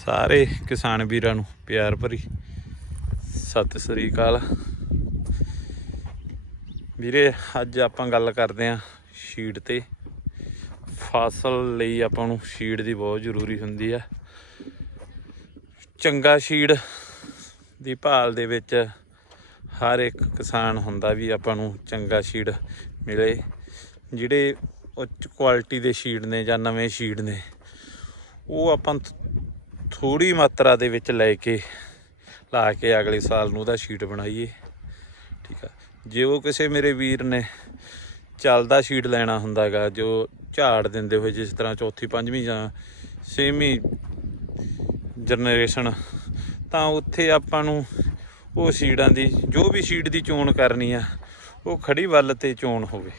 ਸਾਰੇ ਕਿਸਾਨ ਵੀਰਾਂ ਨੂੰ ਪਿਆਰ ਭਰੀ ਸਤਿ ਸ੍ਰੀ ਅਕਾਲ। ਵੀਰੇ, ਅੱਜ ਆਪਾਂ ਗੱਲ ਕਰਦੇ ਆਂ ਸ਼ੀਟ ਤੇ। ਫਸਲ ਲਈ ਆਪਾਂ ਨੂੰ ਸ਼ੀਟ ਦੀ ਬਹੁਤ ਜ਼ਰੂਰੀ ਹੁੰਦੀ ਆ। ਚੰਗਾ ਸ਼ੀਟ ਦੀ ਭਾਲ ਦੇ ਵਿੱਚ ਹਰ ਇੱਕ ਕਿਸਾਨ ਹੁੰਦਾ ਵੀ ਆਪਾਂ ਨੂੰ ਚੰਗਾ ਸ਼ੀਟ ਮਿਲੇ। ਜਿਹੜੇ ਉੱਚ ਕੁਆਲਿਟੀ ਦੇ ਸ਼ੀਟ ਨੇ ਜਾਂ ਨਵੇਂ ਸ਼ੀਟ ਨੇ, ਉਹ ਆਪਾਂ ਥੋੜੀ ਮਾਤਰਾ ਦੇ ਵਿੱਚ ਲੈ ਕੇ ਲਾ ਕੇ ਅਗਲੇ ਸਾਲ ਨੂੰ ਉਹਦਾ ਸ਼ੀਟ ਬਣਾਈਏ। ਠੀਕ ਆ। ਜੇ ਉਹ ਕਿਸੇ ਮੇਰੇ ਵੀਰ ਨੇ ਚੱਲਦਾ ਸ਼ੀਟ ਲੈਣਾ ਹੁੰਦਾਗਾ, ਜੋ ਝਾੜ ਦਿੰਦੇ ਹੋਏ ਜਿਸ ਤਰ੍ਹਾਂ ਚੌਥੀ, ਪੰਜਵੀਂ ਜਾਂ ਛੇਵੀਂ ਜਨਰੇਸ਼ਨ ਤਾਂ ਉੱਥੇ ਆਪਾਂ ਨੂੰ ਉਹ ਸ਼ੀਟਾਂ ਦੀ, ਜੋ ਵੀ ਸ਼ੀਟ ਦੀ ਚੋਣ ਕਰਨੀ ਆ, ਉਹ ਖੜੀ ਵੱਲ ਤੇ ਚੋਣ ਹੋਵੇ।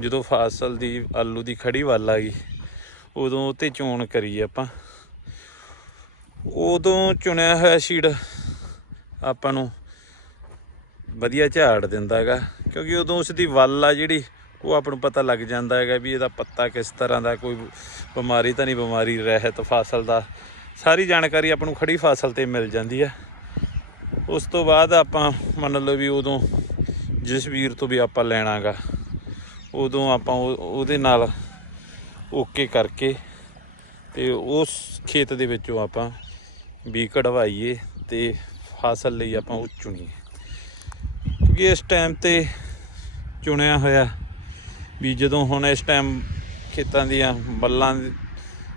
ਜਦੋਂ ਫਸਲ ਦੀ, ਆਲੂ ਦੀ ਖੜੀ ਵੱਲ ਆ ਗਈ, ਉਦੋਂ ਉਹ ਤੇ ਚੋਣ ਕਰੀ ਆਪਾਂ। ਉਦੋਂ ਚੁਣਿਆ ਹੋਇਆ ਸ਼ੀਡ ਆਪਾਂ ਨੂੰ ਵਧੀਆ ਝਾੜ ਦਿੰਦਾ ਹੈਗਾ, ਕਿਉਂਕਿ ਉਦੋਂ ਉਸ ਦੀ ਵੱਲ ਆ ਜਿਹੜੀ, ਉਹ ਆਪਾਂ ਨੂੰ ਪਤਾ ਲੱਗ ਜਾਂਦਾ ਹੈਗਾ ਵੀ ਇਹਦਾ ਪੱਤਾ ਕਿਸ ਤਰ੍ਹਾਂ ਦਾ, ਕੋਈ ਬਿਮਾਰੀ ਤਾਂ ਨਹੀਂ ਬਿਮਾਰੀ, ਰਹਿਤ ਫਸਲ ਦਾ। ਸਾਰੀ ਜਾਣਕਾਰੀ ਆਪਾਂ ਨੂੰ ਖੜੀ ਫਸਲ ਤੇ ਮਿਲ ਜਾਂਦੀ ਹੈ ਉਸ ਤੋਂ ਬਾਅਦ ਆਪਾਂ ਮੰਨ ਲਓ ਵੀ ਉਦੋਂ ਜਿਸ ਵੀਰ ਤੋਂ ਵੀ ਆਪਾਂ ਲੈਣਾਗਾ ਉਦੋਂ ਆਪਾਂ ਉਹ- ਉਹਦੇ ਨਾਲ ਓਕੇ ਕਰਕੇ ਤੇ ਉਸ ਖੇਤ ਦੇ ਵਿੱਚੋਂ ਆਪਾਂ ਵੀ ਕਢਵਾਈਏ ਤੇ ਫਸਲ ਲਈ ਆਪਾਂ ਉਹ ਚੁਣੀਏ। ਕਿਉਂਕਿ ਇਸ ਟਾਈਮ ਤੇ ਚੁਣਿਆ ਹੋਇਆ ਵੀ ਜਦੋਂ ਹੁਣ ਇਸ ਟਾਈਮ ਖੇਤਾਂ ਦੀਆਂ ਬੱਲਾਂ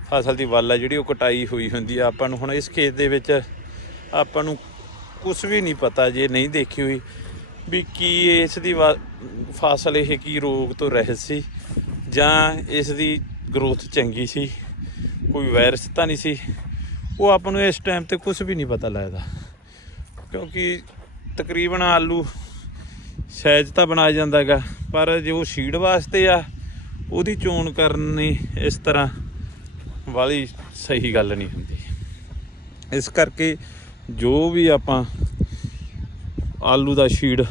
ਫਸਲ ਦੀ ਵੱਲ ਆ ਜਿਹੜੀ ਉਹ ਕਟਾਈ ਹੋਈ ਹੁੰਦੀ ਆ, ਆਪਾਂ ਨੂੰ ਹੁਣ ਇਸ ਖੇਤ ਦੇ ਵਿੱਚ ਆਪਾਂ ਨੂੰ ਕੁਝ ਵੀ ਨਹੀਂ ਪਤਾ ਜੇ ਨਹੀਂ ਦੇਖੀ ਹੋਈ ਵੀ ਕੀ ਇਸ ਦੀ ਵਾ- ਫਸਲ ਇਹ ਕੀ ਰੋਗ ਤੋਂ ਰਹਿਤ ਸੀ ਜਾਂ ਇਸ ਦੀ ਗਰੋਥ ਚੰਗੀ ਸੀ, ਕੋਈ ਵਾਇਰਸ ਤਾਂ ਨਹੀਂ ਸੀ। ਉਹ ਆਪਾਂ ਨੂੰ ਇਸ ਟਾਈਮ ਤੇ ਕੁਝ ਵੀ ਨਹੀਂ ਪਤਾ ਲੱਗਦਾ। ਕਿਉਂਕਿ ਤਕਰੀਬਨ ਆਲੂ ਸਾਈਜ਼ ਤਾਂ ਬਣਾਇਆ ਜਾਂਦਾ ਹੈਗਾ, ਪਰ ਜੋ ਸ਼ੀਡ ਵਾਸਤੇ ਆ, ਉਹਦੀ ਚੋਣ ਕਰਨੀ ਇਸ ਤਰ੍ਹਾਂ ਵਾਲੀ ਸਹੀ ਗੱਲ ਨਹੀਂ ਹੁੰਦੀ। ਇਸ ਕਰਕੇ ਜੋ ਵੀ ਆਪਾਂ ਆਲੂ ਦਾ ਸ਼ੀਡ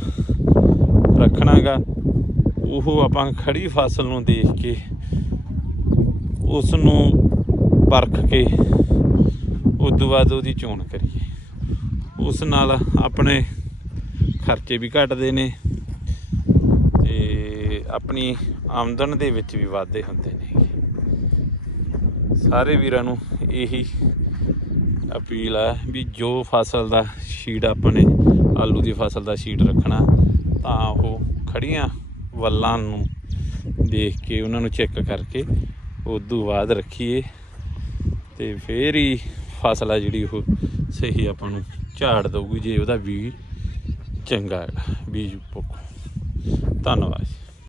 ਰੱਖਣਾਗਾ, ਉਹ ਆਪਾਂ ਖੜੀ ਫਸਲ ਨੂੰ ਦੇਖ ਕੇ ਉਸ ਨੂੰ ਪਰਖ ਕੇ ਉਸ ਤੋਂ ਬਾਅਦ ਉਹਦੀ ਚੋਣ ਕਰੀਏ। ਉਸ ਨਾਲ ਆਪਣੇ ਖਰਚੇ ਵੀ ਘਟਦੇ ਨੇ ਤੇ ਆਪਣੀ ਆਮਦਨ ਦੇ ਵਿੱਚ ਵੀ ਵਾਧੇ ਹੁੰਦੇ ਨੇ। ਸਾਰੇ ਵੀਰਾਂ ਨੂੰ ਇਹੀ ਅਪੀਲ ਆ ਵੀ ਜੋ ਫਸਲ ਦਾ ਸ਼ੀਡ ਆਪਣੇ ਆਲੂ ਦੀ ਫਸਲ ਦਾ ਸ਼ੀਟ ਰੱਖਣਾ, ਤਾਂ ਉਹ ਖੜੀਆਂ ਵੱਲਾਂ ਨੂੰ ਦੇਖ ਕੇ, ਉਹਨਾਂ ਨੂੰ ਚੈੱਕ ਕਰਕੇ ਉਦੋਂ ਬਾਅਦ ਰੱਖੀਏ ਤੇ ਫੇਰ ਹੀ ਫਸਲ ਆ ਜਿਹੜੀ ਉਹ ਸਹੀ ਆਪਾਂ ਨੂੰ ਝਾੜ ਦਊਗੀ, ਜੇ ਉਹਦਾ ਬੀਜ ਚੰਗਾ ਹੈਗਾ, ਬੀਜ ਪੱਕੋ ਧੰਨਵਾਦ ਜੀ।